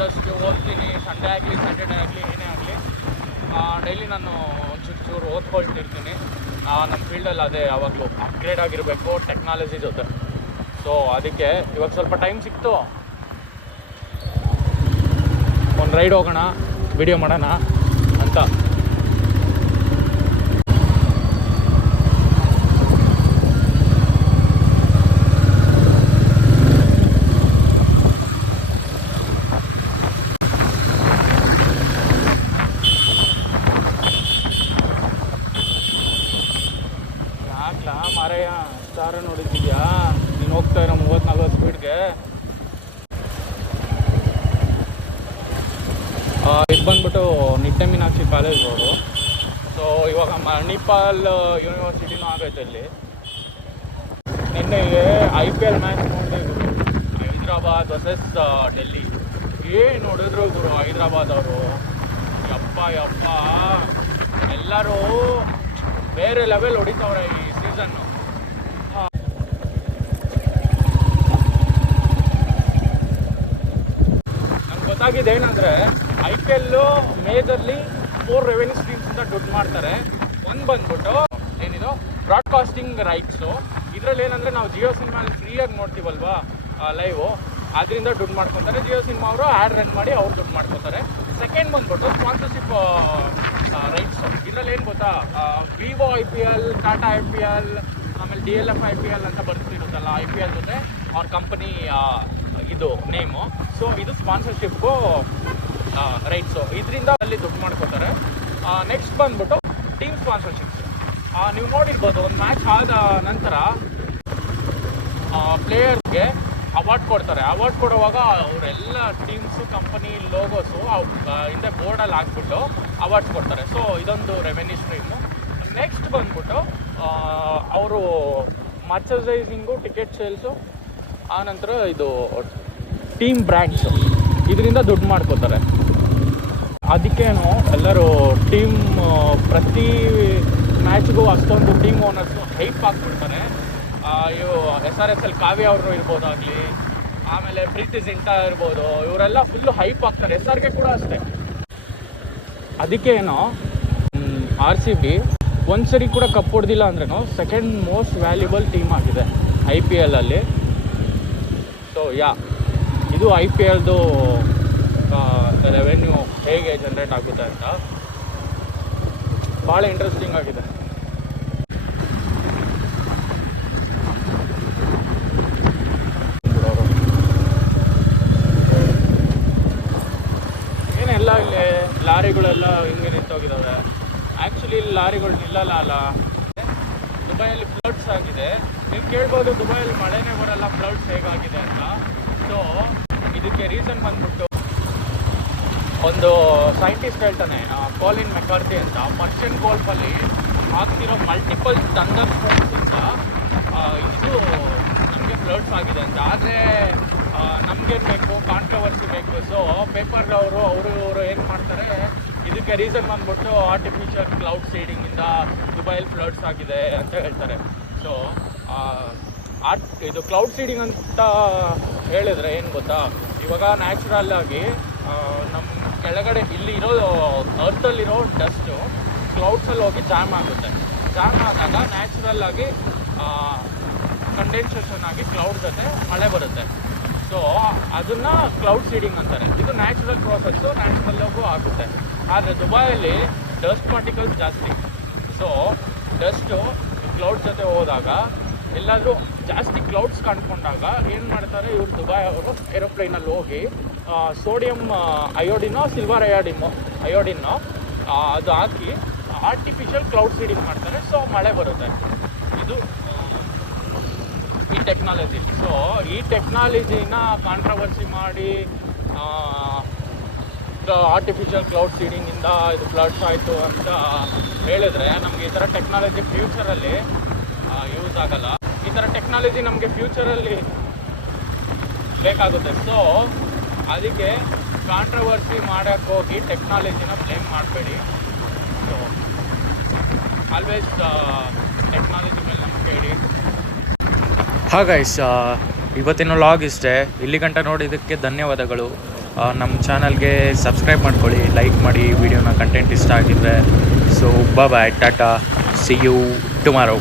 Just ಓದ್ತೀನಿ Sunday ಆಗಲಿ Saturday ಆಗಲಿ, ಏನೇ ಆಗಲಿ ಡೈಲಿ ನಾನು ಚೂರು ಚೂರು ಓದ್ಕೊಳ್ತಿರ್ತೀನಿ. ನಮ್ಮ ಫೀಲ್ಡಲ್ಲಿ ಅದೇ ಯಾವಾಗಲೂ ಅಪ್ಗ್ರೇಡ್ ಆಗಿರಬೇಕು ಟೆಕ್ನಾಲಜಿ ಜೊತೆ. ಸೊ ಅದಕ್ಕೆ ಇವಾಗ ಸ್ವಲ್ಪ ಟೈಮ್ ಸಿಕ್ತು. ಒಂದು ರೈಡ್ ಹೋಗೋಣ ವಿಡಿಯೋ ಮಾಡೋಣ ಅಂತ. ನಿಟ್ಟೆ ಕಾಲೇಜ್ ಅವರು ಸೊ ಇವಾಗ ಮಣಿಪಾಲ್ ಯೂನಿವರ್ಸಿಟಿನೂ ಆಗೈತೆ ಇಲ್ಲಿ. ನಿನ್ನೆಗೆ ಐ ಪಿ ಎಲ್ ಮ್ಯಾಚ್ ನೋಡಿದೆ ಗುರು. ಹೈದ್ರಾಬಾದ್ ವರ್ಸಸ್ ಡೆಲ್ಲಿ. ಏನು ನೋಡಿದ್ರು ಗುರು ಹೈದ್ರಾಬಾದ್ ಅವರು? ಯಪ್ಪ ಯಪ್ಪ. ಎಲ್ಲರೂ ಬೇರೆ ಲೆವೆಲ್ ಹೊಡಿತವ್ರೆ ಈ ಸೀಸನ್ನು ನಂಗೆ ಗೊತ್ತಾಗಿದೆ ಏನಂದ್ರೆ ಐ ಪಿ ಎಲ್ಲು ಮೇಜರ್ಲಿ ಫೋರ್ ರೆವೆನ್ಯೂ ಸ್ಟ್ರೀಮ್ಸಿಂದ ದುಡ್ಡು ಮಾಡ್ತಾರೆ. ಒಂದು ಬಂದ್ಬಿಟ್ಟು ಏನಿದು? ಬ್ರಾಡ್ಕಾಸ್ಟಿಂಗ್ ರೈಟ್ಸು ಇದರಲ್ಲಿ ಏನಂದ್ರೆ ನಾವು ಜಿಯೋ ಸಿನಿಮಾಲಿ ಫ್ರೀಯಾಗಿ ನೋಡ್ತೀವಲ್ವಾ ಲೈವು ಅದರಿಂದ ದುಡ್ಡು ಮಾಡ್ಕೊತಾರೆ. ಜಿಯೋ ಸಿನಿಮಾ ಅವರು ಆ್ಯಡ್ ರನ್ ಮಾಡಿ ಅವ್ರು ದುಡ್ಡು ಮಾಡ್ಕೊತಾರೆ. ಸೆಕೆಂಡ್ ಬಂದ್ಬಿಟ್ಟು ಸ್ಪಾನ್ಸರ್ಶಿಪ್ ರೈಟ್ಸ್ ಇದರಲ್ಲಿ ಏನು ಗೊತ್ತಾ? Vivo I P L Tata I P L ಆಮೇಲೆ D L F I P L ಅಂತ ಬರ್ತಿರುತ್ತಲ್ಲ ಐ ಪಿ ಎಲ್ ಜೊತೆ, ಅವ್ರ ಕಂಪನಿ ಇದು ನೇಮು ಸೊ ಇದು ಸ್ಪಾನ್ಸರ್ಶಿಪ್ಪು ರೈಟ್ಸು ಇದರಿಂದ ಅಲ್ಲಿ ದುಡ್ಡು ಮಾಡ್ಕೋತಾರೆ ನೆಕ್ಸ್ಟ್ ಬಂದ್ಬಿಟ್ಟು ಟೀಮ್ ಸ್ಪಾನ್ಸರ್ಶಿಪ್ ನೀವು ನೋಡಿರ್ಬೋದು, ಒಂದು ಮ್ಯಾಚ್ ಆದ ನಂತರ ಪ್ಲೇಯರ್ಸ್ಗೆ ಅವಾರ್ಡ್ ಕೊಡ್ತಾರೆ. ಅವಾರ್ಡ್ ಕೊಡುವಾಗ ಅವರೆಲ್ಲ ಟೀಮ್ಸು ಕಂಪನಿ ಲೋಗೋಸು ಹಿಂದೆ ಬೋರ್ಡಲ್ಲಿ ಹಾಕ್ಬಿಟ್ಟು ಅವಾರ್ಡ್ಸ್ ಕೊಡ್ತಾರೆ. ಸೊ ಇದೊಂದು ರೆವೆನ್ಯೂ ಸ್ಟ್ರೀಮು ನೆಕ್ಸ್ಟ್ ಬಂದ್ಬಿಟ್ಟು ಅವರು ಮರ್ಚಸೈಸಿಂಗು ಟಿಕೆಟ್ ಸೇಲ್ಸು ಆನಂತರ ಇದು ಟೀಮ್ ಬ್ರ್ಯಾಂಡ್ಸು ಇದರಿಂದ ದುಡ್ಡು ಮಾಡ್ಕೋತಾರೆ ಅದಕ್ಕೇನು ಎಲ್ಲರೂ ಟೀಮ್ ಪ್ರತಿ ಮ್ಯಾಚ್ಗೂ ಅಷ್ಟೊಂದು ಟೀಮ್ ಓನರ್ಸು ಹೈಪ್ ಹಾಕ್ಬಿಡ್ತಾರೆ ಇವು S R S L Kavya ಅವರು ಇರ್ಬೋದಾಗಲಿ, ಆಮೇಲೆ ಪ್ರೀತಿ ಜಿಂಟಾ ಇರ್ಬೋದು, ಇವರೆಲ್ಲ ಫುಲ್ಲು ಹೈಪ್ ಆಗ್ತಾರೆ. ಎಸ್ ಆರ್ಗೆ ಕೂಡ ಅಷ್ಟೇ. ಅದಕ್ಕೇನು ಆರ್ ಸಿ ಬಿ ಒಂದ್ಸರಿ ಕೂಡ ಕಪ್ ಹೊಡೆದಿಲ್ಲ ಅಂದ್ರೂ ಸೆಕೆಂಡ್ ಮೋಸ್ಟ್ ವ್ಯಾಲ್ಯೂಬಲ್ ಟೀಮ್ ಆಗಿದೆ ಐ ಪಿ ಎಲ್ಲಲ್ಲಿ ಸೊ ಯಾ ಇದು ಐ ಪಿ ಎಲ್ದು ರೆವೆನ್ಯೂ ಹೇಗೆ ಜನ್ರೇಟ್ ಆಗುತ್ತೆ ಅಂತ. ಭಾಳ ಇಂಟ್ರೆಸ್ಟಿಂಗ್ ಆಗಿದೆ. ಏನೆಲ್ಲ ಇಲ್ಲಿ ಲಾರಿಗಳೆಲ್ಲ ಹಿಂಗೆ ನಿಂತೋಗಿದ್ದಾವೆ ಆ್ಯಕ್ಚುಲಿ ಇಲ್ಲಿ ಲಾರಿಗಳು ನಿಲ್ಲಲ್ಲ ಅಲ್ಲ. ದುಬೈಯಲ್ಲಿ ಫ್ಲಡ್ಸ್ ಆಗಿದೆ. ನೀವು ಕೇಳ್ಬೋದು ದುಬೈಯಲ್ಲಿ ಮಳೆನೇ ಬರಲ್ಲ ಫ್ಲಡ್ಸ್ ಹೇಗಾಗಿದೆ ಅಂತ. ಸೊ ಇದಕ್ಕೆ ರೀಸನ್ ಬಂದ್ಬಿಟ್ಟು ಒಂದು ಸೈಂಟಿಸ್ಟ್ ಹೇಳ್ತಾನೆ ಕಾಲಿನ್ ಮೆಕಾರ್ತಿ ಅಂತ. ಪರ್ಷಿಯನ್ ಗೋಲ್ಫಲ್ಲಿ ಆಗ್ತಿರೋ ಮಲ್ಟಿಪಲ್ ಥಂಡರ್ ಇದು ನಮಗೆ ಫ್ಲಡ್ಸ್ ಆಗಿದೆ ಅಂತ. ಆದರೆ ನಮಗೆ ಬೇಕು ಕಾಂಟ್ರವರ್ಸಿ ಬೇಕು. ಸೊ ಪೇಪರ್ದವರು ಅವರು ಇವರು ಏನು ಮಾಡ್ತಾರೆ, ಇದಕ್ಕೆ ರೀಸನ್ ಬಂದ್ಬಿಟ್ಟು ಆರ್ಟಿಫಿಷಿಯಲ್ ಕ್ಲೌಡ್ ಸೀಡಿಂಗಿಂದ ದುಬೈಯಲ್ಲಿ ಫ್ಲಡ್ಸ್ ಆಗಿದೆ ಅಂತ ಹೇಳ್ತಾರೆ. ಸೊ ಆರ್ಟ್ ಇದು ಕ್ಲೌಡ್ ಸೀಡಿಂಗ್ ಅಂತ ಹೇಳಿದ್ರೆ ಏನು ಗೊತ್ತಾ? ಇವಾಗ ನ್ಯಾಚುರಲ್ ಆಗಿ ನಮ್ಮ ಕೆಳಗಡೆ ಇಲ್ಲಿ ಇರೋ ಅರ್ಥಲ್ಲಿರೋ ಡಸ್ಟು ಕ್ಲೌಡ್ಸಲ್ಲಿ ಹೋಗಿ ಜಾಮ್ ಆಗುತ್ತೆ. ಜಾಮ್ ಆದಾಗ ನ್ಯಾಚುರಲ್ ಆಗಿ ಕಂಡೆನ್ಸೇಷನ್ ಆಗಿ ಕ್ಲೌಡ್ ಜೊತೆ ಮಳೆ ಬರುತ್ತೆ. ಸೊ ಅದನ್ನ ಕ್ಲೌಡ್ ಸೀಡಿಂಗ್ ಅಂತಾರೆ. ಇದು ನ್ಯಾಚುರಲ್ ಪ್ರಾಸೆಸ್ಸು ನ್ಯಾಚುರಲ್ಲಾಗೂ ಆಗುತ್ತೆ. ಆದರೆ ದುಬೈಯಲ್ಲಿ ಡಸ್ಟ್ ಪಾರ್ಟಿಕಲ್ಸ್ ಜಾಸ್ತಿ. ಸೊ ಡಸ್ಟು ಕ್ಲೌಡ್ ಜೊತೆ ಹೋದಾಗ ಎಲ್ಲಾದರೂ ಜಾಸ್ತಿ ಕ್ಲೌಡ್ಸ್ ಕಾಣ್ಕೊಂಡಾಗ ಏನು ಮಾಡ್ತಾರೆ ಇವರು ದುಬೈ ಅವರು ಏರೋಪ್ಲೇನಲ್ಲಿ ಹೋಗಿ ಸೋಡಿಯಂ ಅಯೋಡಿನೋ ಸಿಲ್ವರ್ ಅಯೋಡಿನೋ ಅಯೋಡಿನೋ ಅದು ಹಾಕಿ ಆರ್ಟಿಫಿಷಿಯಲ್ ಕ್ಲೌಡ್ ಸೀಡಿಂಗ್ ಮಾಡ್ತಾರೆ. ಸೊ ಮಳೆ ಬರುತ್ತೆ. ಇದು, ಈ ಟೆಕ್ನಾಲಜಿ ಸೊ ಈ ಟೆಕ್ನಾಲಜಿನ ಕಾಂಟ್ರವರ್ಸಿ ಮಾಡಿ ಆರ್ಟಿಫಿಷಿಯಲ್ ಕ್ಲೌಡ್ ಸೀಡಿಂಗಿಂದ ಇದು ಫ್ಲಡ್ಸ್ ಆಯಿತು ಅಂತ ಹೇಳಿದ್ರೆ ನಮಗೆ ಈ ಥರ ಟೆಕ್ನಾಲಜಿ ಫ್ಯೂಚರಲ್ಲಿ ಯೂಸ್ ಆಗಲ್ಲ. ಈ ಥರ ಟೆಕ್ನಾಲಜಿ ನಮಗೆ ಫ್ಯೂಚರಲ್ಲಿ ಬೇಕಾಗುತ್ತೆ. ಸೊ ಅದಕ್ಕೆ ಕಾಂಟ್ರವರ್ಸಿ ಮಾಡೋಕ್ಕೆ ಹೋಗಿ ಟೆಕ್ನಾಲಜಿನ ಬ್ಲೇಮ್ ಮಾಡಬೇಡಿ. ಸೊ ಆಲ್ವೇಸ್ ಟೆಕ್ನಾಲಜಿ ಮೇಲೆ ನಂಬಿಕೆ ಇಡಿ ಹಾಗೈಸ್ ಇವತ್ತಿನ ಲಾಗ್ ಇಷ್ಟೇ. ಇಲ್ಲಿ ಗಂಟ ನೋಡಿದ್ದಕ್ಕೆ ಧನ್ಯವಾದಗಳು. ನಮ್ಮ ಚಾನಲ್ಗೆ ಸಬ್ಸ್ಕ್ರೈಬ್ ಮಾಡ್ಕೊಳ್ಳಿ ಲೈಕ್ ಮಾಡಿ ವಿಡಿಯೋನ ಕಂಟೆಂಟ್ ಇಷ್ಟ ಆಗಿದ್ರೆ. So bye tata see you tomorrow